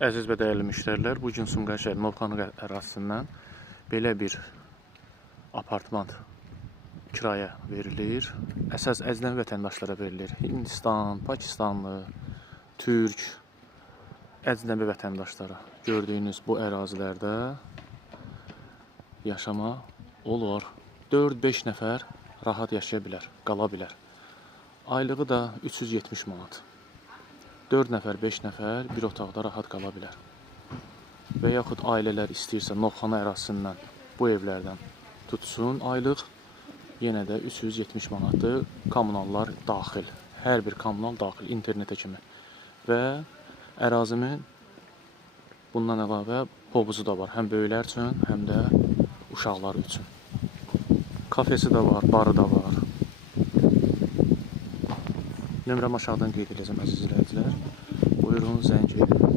Əziz və dəyərli müştərilər, bugün Sumqayıt şəhəri Novxanı ərazisindən belə bir apartman kirayə verilir. Əsas əcnəbi vətəndaşlara verilir. Hindistan, Pakistanlı, Türk, əcnəbi vətəndaşlara gördüyünüz bu ərazilərdə yaşama olur. 4-5 nəfər rahat yaşaya bilər, qala bilər. Aylığı da 370 manat. 4 nəfər, 5 nəfər bir otaqda rahat qala bilər. Və yaxud ailələr istəyirsə Novxanı ərazisindən bu evlərdən tutsun aylıq, yenə də 370 manatdır. Kommunallar daxil, hər bir kommunal daxil, internetə kimi. Və ərazimin bundan əlavə hovuzu da var, həm böyüklər üçün, həm də uşaqlar üçün. Kafesi də var, barı da var. Nömrəm aşağıdan qeyd edəcəm, əziz izləyicilər. Buyurun, zəng edin.